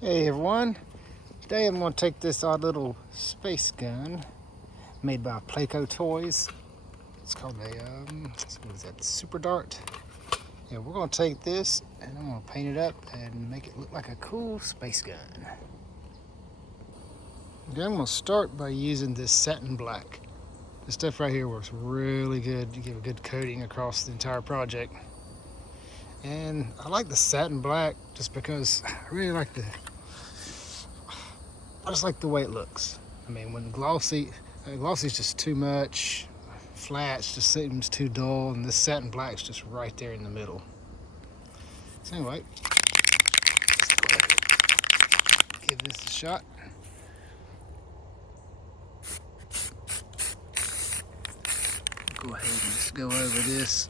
Hey everyone, today I'm going to take this odd little space gun made by Playco Toys. It's called a, what is that, Super Dart. Yeah, we're going to take this and I'm going to paint it up and make it look like a cool space gun. Okay, I'm going to start by using this satin black. This stuff right here works really good to give a good coating across the entire project. And I like the satin black just because I really like I just like the way it looks. I mean, when glossy is just too much. Flats just seems too dull, and this satin black's just right there in the middle. So anyway, let's go ahead and give this a shot. Go ahead and just go over this.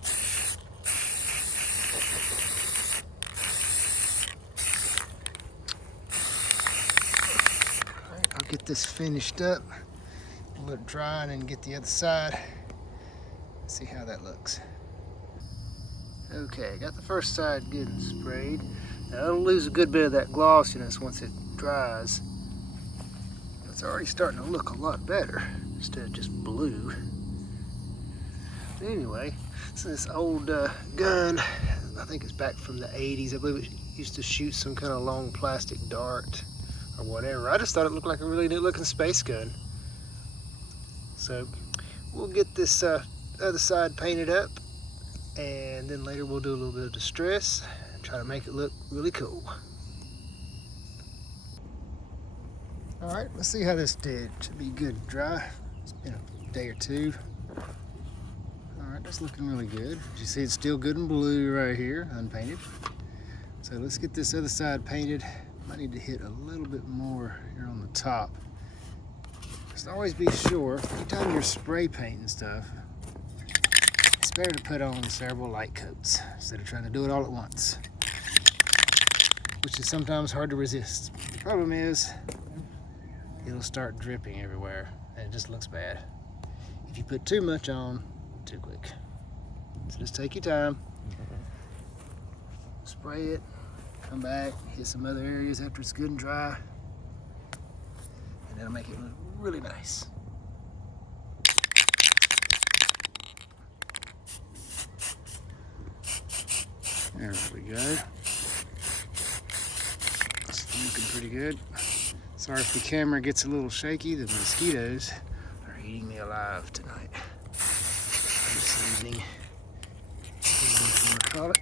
All right, I'll get this finished up, let it dry, and then get the other side. See how that looks. Okay, got the first side good and sprayed. Now it'll lose a good bit of that glossiness once it dries. It's already starting to look a lot better instead of just blue. But anyway, this is this old gun. I think it's back from the 80s. I believe it used to shoot some kind of long plastic dart or whatever. I just thought it looked like a really neat looking space gun. So we'll get this other side painted up, and then later we'll do a little bit of distress and try to make it look really cool. All right, let's see how this did. Should be good and dry. It's been a day or two. All right, that's looking really good. As you see, it's still good and blue right here, unpainted. So let's get this other side painted. Might need to hit a little bit more here on the top. Just always be sure, anytime you're spray painting stuff, it's better to put on several light coats instead of trying to do it all at once, which is sometimes hard to resist. The problem is, it'll start dripping everywhere and it just looks bad if you put too much on too quick. So just take your time, spray it, come back, hit some other areas after it's good and dry, and that'll make it look really nice. There we go. It's looking pretty good. Sorry if the camera gets a little shaky. The mosquitoes are eating me alive tonight. This evening. What you want to call it.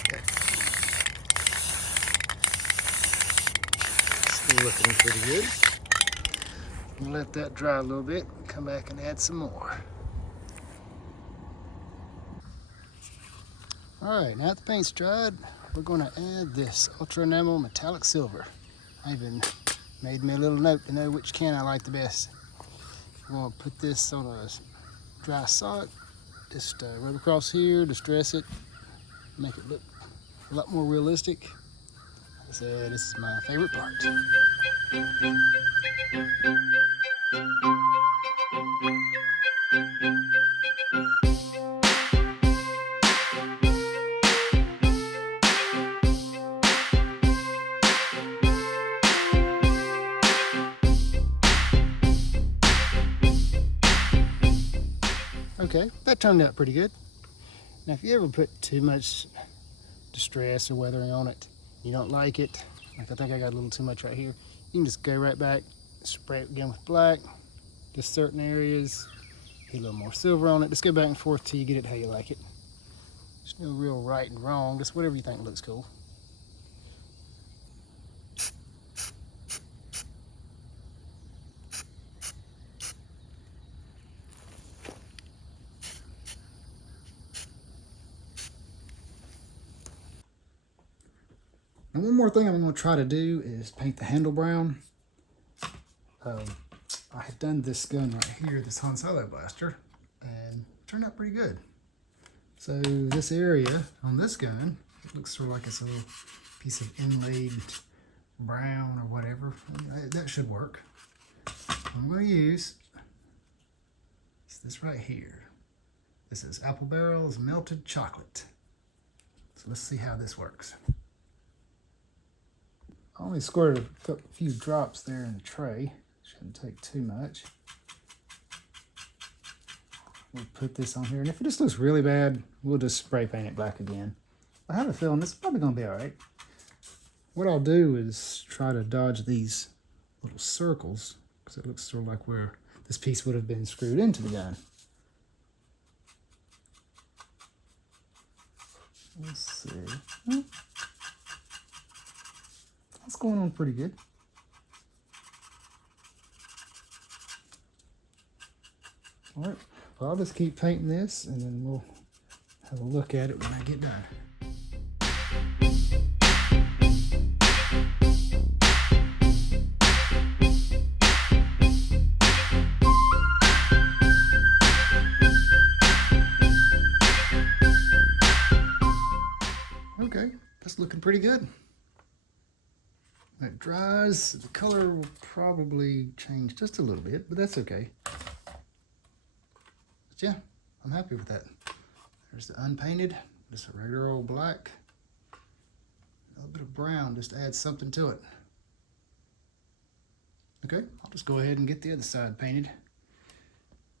Okay. Still looking pretty good. We'll let that dry a little bit and come back and add some more. Alright, now that the paint's dried, we're going to add this Ultra Enamel Metallic Silver. I even made me a little note to know which can I like the best. I'm going to put this on a dry sock, just rub across here, distress it, make it look a lot more realistic. Like I said, this is my favorite part. Okay, that turned out pretty good. Now if you ever put too much distress or weathering on it, you don't like it, like I think I got a little too much right here, you can just go right back, spray it again with black, just certain areas, get a little more silver on it, just go back and forth till you get it how you like it. There's no real right and wrong, just whatever you think looks cool. And one more thing I'm going to try to do is paint the handle brown. I had done this gun right here, this Han Solo blaster, and it turned out pretty good. So this area on this gun, it looks sort of like it's a little piece of inlaid brown or whatever. That should work. I'm going to use this right here. This is Apple Barrel's Melted Chocolate. So let's see how this works. I only squirted a few drops there in the tray. Shouldn't take too much. We'll put this on here, and if it just looks really bad, we'll just spray paint it black again. I have a feeling this is probably going to be all right. What I'll do is try to dodge these little circles, because it looks sort of like where this piece would have been screwed into the gun. Let's see. That's going on pretty good. All right, well, I'll just keep painting this, and then we'll have a look at it when I get done. Okay, that's looking pretty good. When it dries, the color will probably change just a little bit, but that's okay. But yeah, I'm happy with that. There's the unpainted, just a regular old black. A little bit of brown just adds something to it. Okay, I'll just go ahead and get the other side painted.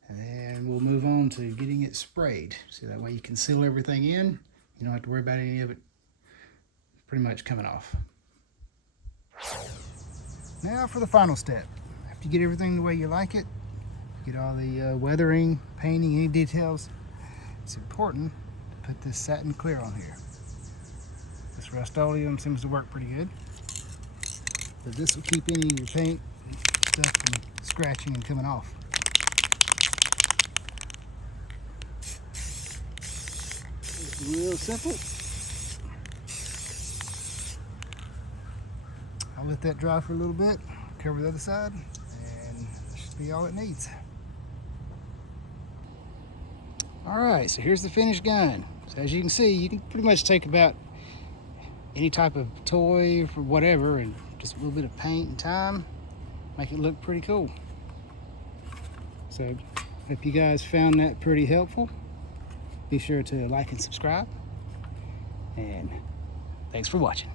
And then we'll move on to getting it sprayed. So that way you can seal everything in. You don't have to worry about any of it pretty much coming off. Now for the final step. After you get everything the way you like it, get all the weathering, painting, any details, it's important to put this satin clear on here. This Rust-Oleum seems to work pretty good, but this will keep any of your paint stuff from scratching and coming off. It's real simple. I'll let that dry for a little bit, cover the other side, and that should be all it needs. All right, so here's the finished gun. So as you can see, you can pretty much take about any type of toy or whatever and just a little bit of paint and time, make it look pretty cool. So hope you guys found that pretty helpful. Be sure to like and subscribe, and thanks for watching.